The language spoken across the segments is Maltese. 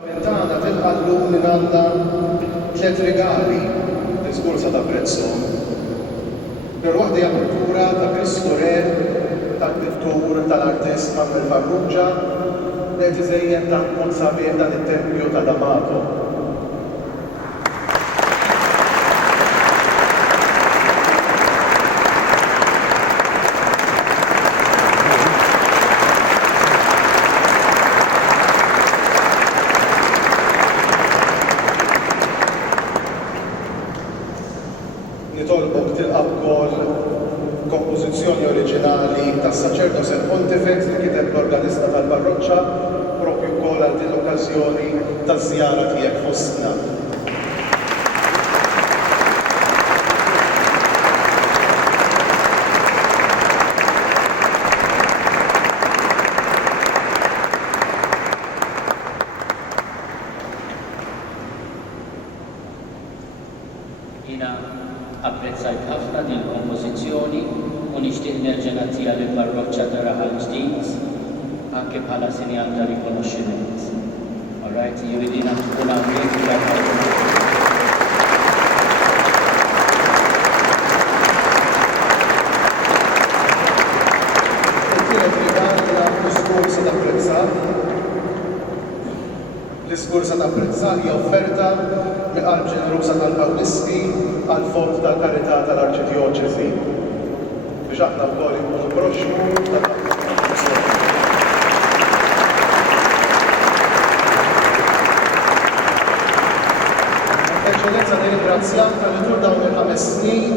Tagħna tilqallu minn għandna 3 rigali li żgur sa ta' prezzhom. Per waħda hija pittura ta' Kristu Re tal-pittur tal-artist Manuel Farrugia li qed iżejjen tant mod sabiħ dan it-Tempju ta' D'Amato. Nitolbok tilqab ukoll kompożizzjoni oriġinali tas-Saċerdos il Pontifex li kiteb l-organista tal-parroċċa proprju wkoll għal din l-okkażjoni taż-żjara tiegħek fostna. Jiena apprezzajt ħafna din il-kompożizzjoni u nixtieq nerġa' nagħtiha lill-parroċċja ta' Raħal ġdid anke bħala sinjal ta' rikonoxximent. All right, jiridina tkun hawnhekk l-iskursa ta' apprezzar hija offerta mill-qalb ġeneruża tal-Pawlisti għal fond tal-karità tal-Arċidjoċesi biex aħna wkoll inkunu proxmu Eċċellenza nirringrazzjak tal-li tul dawn il-5 snin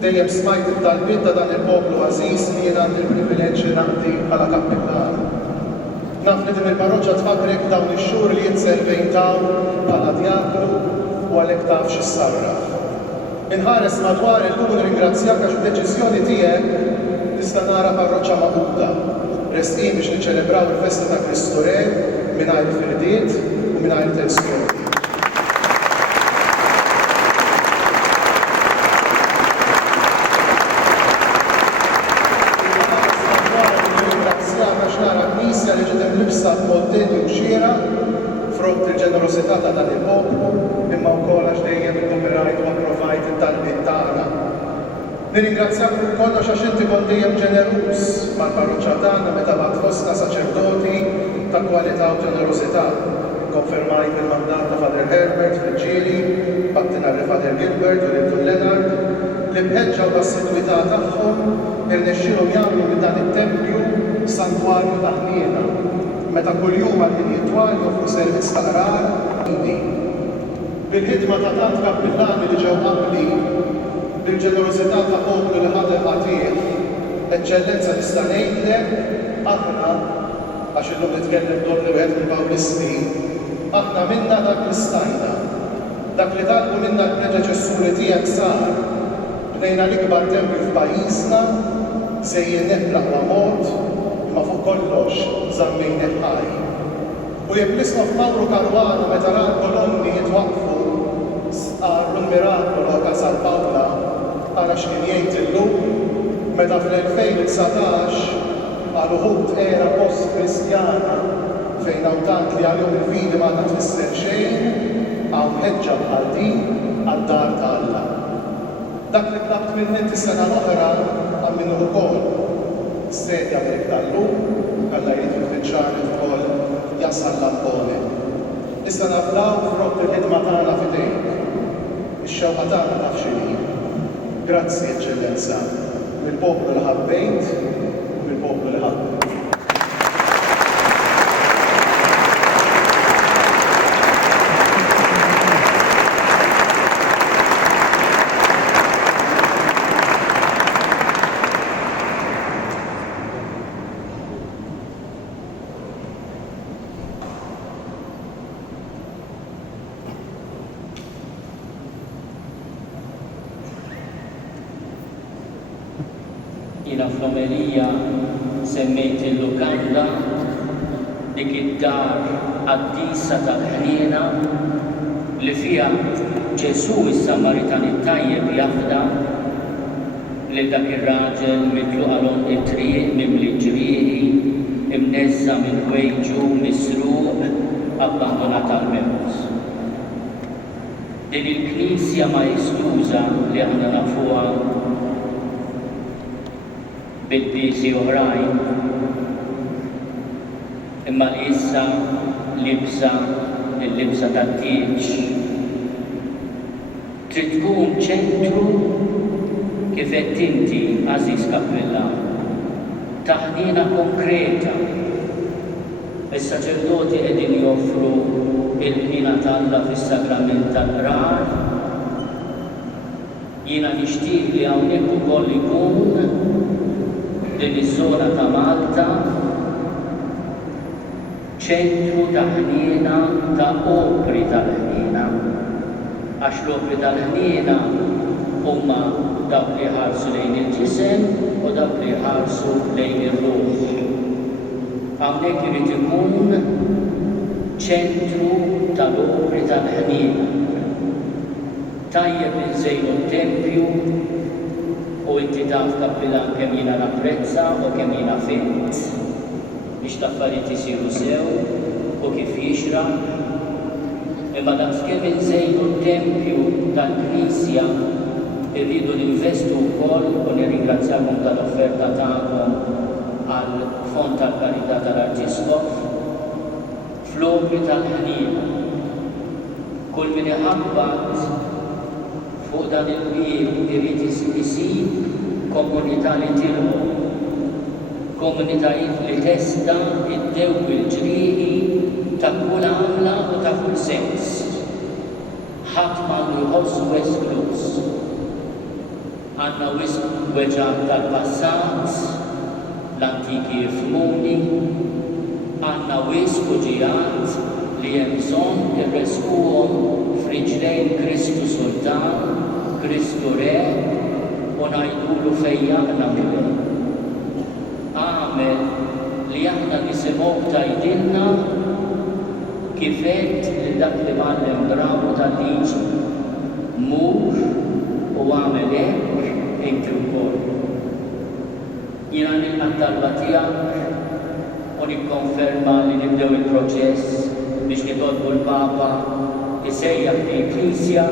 dejjem smajt it-talbiet ta' dan il-poplu għażiż li jien għandi l-privileġġ li naqdi bħala kappellan. Naf li din il-parroċċja tfakrek dawn ix-xhur li jitservejtaw bħala djaknu u għalhekk taf x'issarraf. Inħares madwar illum nirringrazzjak għax id-deċiżjoni tiegħek nista' nara parroċċja magħquda resqin biex niċċelebraw il-festa ta' Kristu Re mingħajr firdiet u mingħajr tensjoni. Li ġedem libsa b'moddelli u xira frott il-ġenerosità ta' dan il-poplu imma wkoll għax dejjem ikkoperajt u approvajt it-talbiet tagħna. Nirringrazzjak fuq kollox għax inti kont dejjem ġeneruż mal-parroċċja tagħna meta bad fostna saċerdoti ta' kwalità u ġenerosità. Konfermajt il-mandat ta' Father Herbert fil-ġieli, battina Father Gilbert u Lil Leonard li bħeġġa u b'assiduità tagħhom irnexxielhom jagħmlu minn dan it-tempju sankwarju ta' ħniena, meta kuljum għal jitwal joffru servizz ta' qrar indi. Bil-ħidma ta' tant kappillani li ġew qabli, bil-ġenerosità ta' poplu li ħadem għatih, eċċellenza nista' ngħidlek aħna għax illum nitkellem dwar li wieħed mill-Pawlisti, aħna minna dak li stajna, dak li talbu minna l-predeċessuri tiegħek sar, bnejna l-ikbar tempju f'pajjiżna, sejjen neħlaq mod, ma fuq kollox żammejn il-ħaj. U jekk nisma' f'Mawru Karwana meta ra l-kolonni jitwaqfu għarru l-mirakolo ta' San Pawla ara x'kien jgħid illum meta fl-2019 għal uħud era post-Kristjana fejn hawn tant li għalihom il-fidi ma tfisser xejn hawn ħeġġa bħal din għad-dar ta' Alla. Dak li tlabt minn inti sena l-oħra għamminnu wkoll. Sedja dik tal-lum, għalla jidru fil-ċarnet ukoll jasal l-ampone. Issa nafdaw frott il-ħidma tagħna f'idejk. Ix-xewqa tagħna taf x'inhi. Grazzi, Eċċellenza, mill-poplu li ħabbejt u mill-poplu li ħabbejt. Jiena fl-omelija semmejt il-lukanda dik id-dar qaddisa tal-ħniena li fiha Ġesu is-Samaritan it-tajjeb jaħda li dak ir-raġel mitlu għalhom it-triq mimli ġrieħi imneżza minn wejġu misruq abbandonata għal mewt. Din il-Knisja ma eskluża li aħna nafuha bil-biżi oħrajn, imma li issa libsa il-libsa tat-tieġ trid tkun ċentru kif qed inti, Aziz Kappellan, taħnina konkreta. Is-saċerdoti qegħdin joffru il-ħnina tal-Alla fis-sakrament tal-qrar. Jiena nixtieq li hawnhekk ukoll ikun din iż-żona ta' Malta ċentru ta' ħniena ta' opri tal-ħniena. Għax l-opri tal-ħniena huma dawk li ħarsu lejn il-ġisem u dawk li ħarsu lejn ir-ruħ. Hawnhekk irid ikun ċentru tal-opri tal-ħniena. Tajjeb inżejnu t-tempju u inti taf Kappellan kemm jiena napprezza u kemm jiena fimt biex l-affarijiet isiru sew u kif jixraq. Imma daqskemm inżejnu t-tempju tal-Knisja irridu ninvestu wkoll u nirringrazzjakom tal-offerta tagħkom għal fond tal-karità tal-Arċisqof fl-opri tal-ħniena. Kull min iħabbat fuq dan il-bib irid isib komunità li tilqu, komunitajiet li testa id-dewk il-ġrieħi ta' kull għamla u ta' kull sens. Ħadd m'għandu jħossu esklus. Għandna wisq weġġar tal-passat, l-antiki jifhmuni, għandna wisq uġigħat li hemm bżonn irresquhom f'riġlejn Kristu Sultan, Kristu Re, u ngħidulu fejjaqna miegħu. Għamel li aħna nisimgħu tgħidilna kif għedt li dak li mgħallem bravu tal-liġi. Mur u għamel hekk inti wkoll. Jiena nilqa' t-talba tiegħek u nikkonferma li nibdew il-proċess biex nitolbu l-Papa isejjaħ il-Knisja